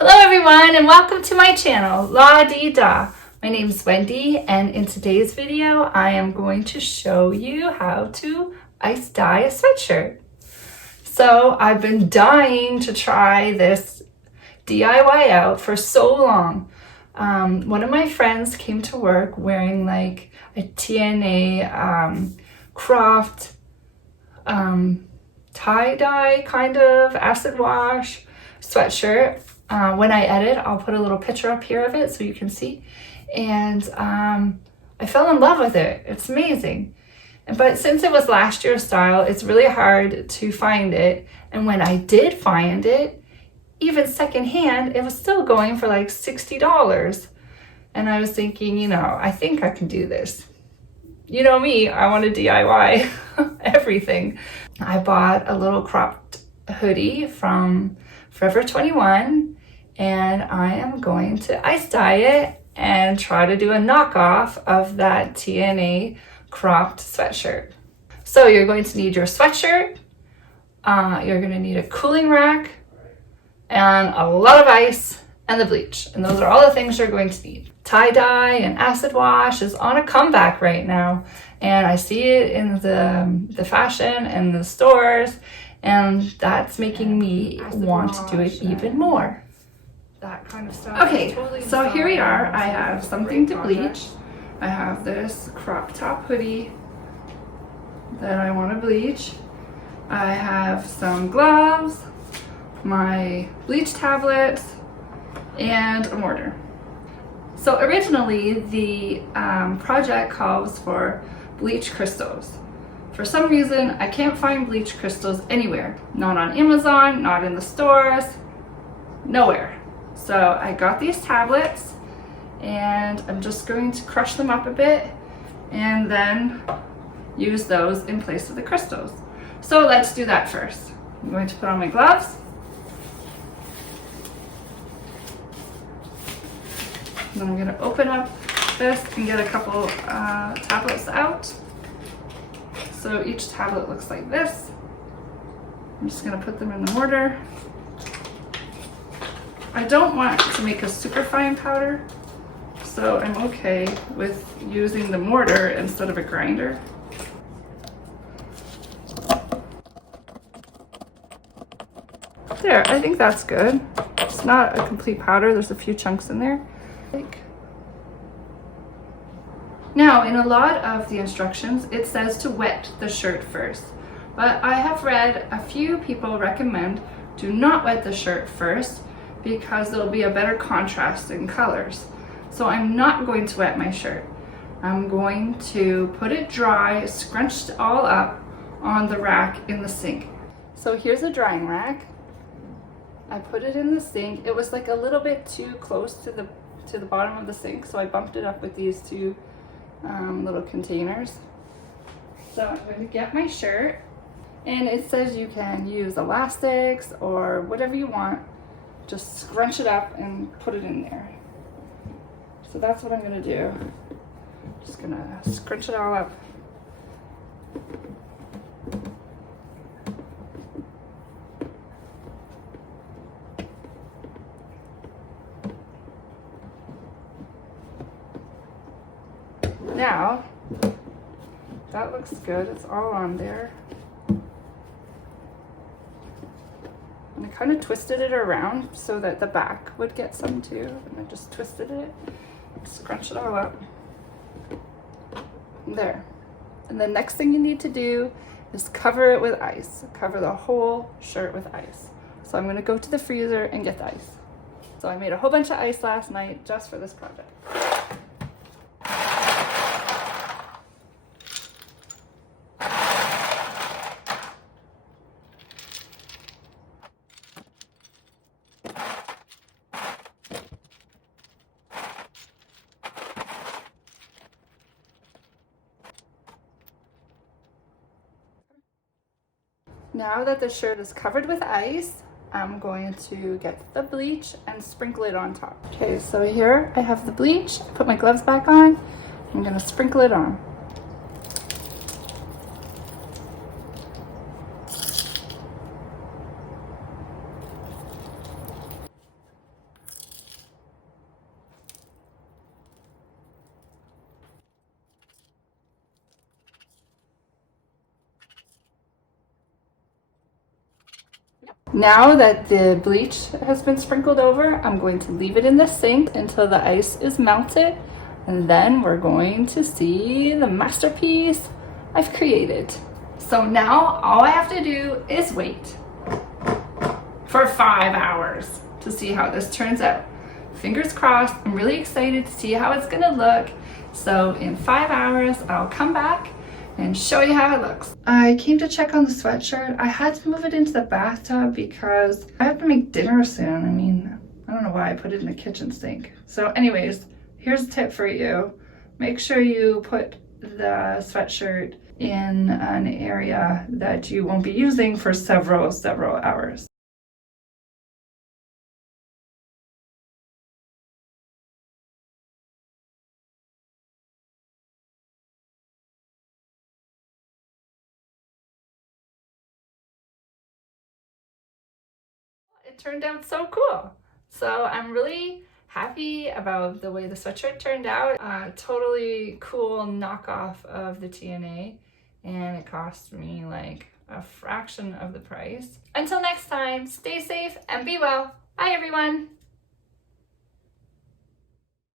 Hello everyone and welcome to my channel, La Dee Da. My name is Wendy and in today's video I am going to show you how to ice dye a sweatshirt. So I've been dying to try this DIY out for so long. One of my friends came to work wearing like a TNA cropped tie-dye kind of acid wash sweatshirt. When I edit, I'll put a little picture up here of it so you can see. And I fell in love with it. It's amazing. But since it was last year's style, it's really hard to find it. And when I did find it, even secondhand, it was still going for like $60. And I was thinking, I think I can do this. You know me, I want to DIY everything. I bought a little cropped hoodie from Forever 21 and I am going to ice dye it and try to do a knockoff of that TNA cropped sweatshirt. So you're going to need your sweatshirt, you're going to need a cooling rack, and a lot of ice and the bleach. And those are all the things you're going to need. Tie-dye and acid wash is on a comeback right now. And I see it in the fashion and the stores. And that's making me want to do it even more. That kind of stuff. Okay, so here we are. I have something to bleach. I have this crop top hoodie that I want to bleach. I have some gloves, my bleach tablets, and a mortar. So originally the project calls for bleach crystals. For some reason, I can't find bleach crystals anywhere. Not on Amazon, not in the stores, nowhere. So I got these tablets and I'm just going to crush them up a bit and then use those in place of the crystals. So let's do that first. I'm going to put on my gloves. And then I'm going to open up this and get a couple tablets out. So each tablet looks like this. I'm just going to put them in the mortar. I don't want to make a super fine powder, so I'm okay with using the mortar instead of a grinder. There, I think that's good. It's not a complete powder, there's a few chunks in there. Now, in a lot of the instructions, it says to wet the shirt first, but I have read a few people recommend do not wet the shirt first because there'll be a better contrast in colors. So I'm not going to wet my shirt. I'm going to put it dry, scrunched all up on the rack in the sink. So here's a drying rack. I put it in the sink. It was like a little bit too close to the bottom of the sink, so I bumped it up with these two little containers. So I'm going to get my shirt, and it says you can use elastics or whatever you want. Just scrunch it up and put it in there. So that's what I'm going to do. Just going to scrunch it all up. Now, that looks good. It's all on there. And I kind of twisted it around so that the back would get some too. And I just twisted it, scrunch it all up. There. And the next thing you need to do is cover it with ice. Cover the whole shirt with ice. So I'm going to go to the freezer and get the ice. So I made a whole bunch of ice last night just for this project. Now that the shirt is covered with ice, I'm going to get the bleach and sprinkle it on top. Okay, so here I have the bleach. Put my gloves back on. I'm going to sprinkle it on. Now that the bleach has been sprinkled over, I'm going to leave it in the sink until the ice is melted, and then we're going to see the masterpiece I've created. So now all I have to do is wait for 5 hours to see how this turns out. Fingers crossed. I'm really excited to see how it's gonna look. So in 5 hours, I'll come back and show you how it looks. I came to check on the sweatshirt. I had to move it into the bathtub because I have to make dinner soon. I mean, I don't know why I put it in the kitchen sink. So anyways, here's a tip for you. Make sure you put the sweatshirt in an area that you won't be using for several hours. It turned out so cool. So I'm really happy about the way the sweatshirt turned out. Totally cool knockoff of the TNA, and it cost me like a fraction of the price. Until next time, stay safe and be well. Bye everyone.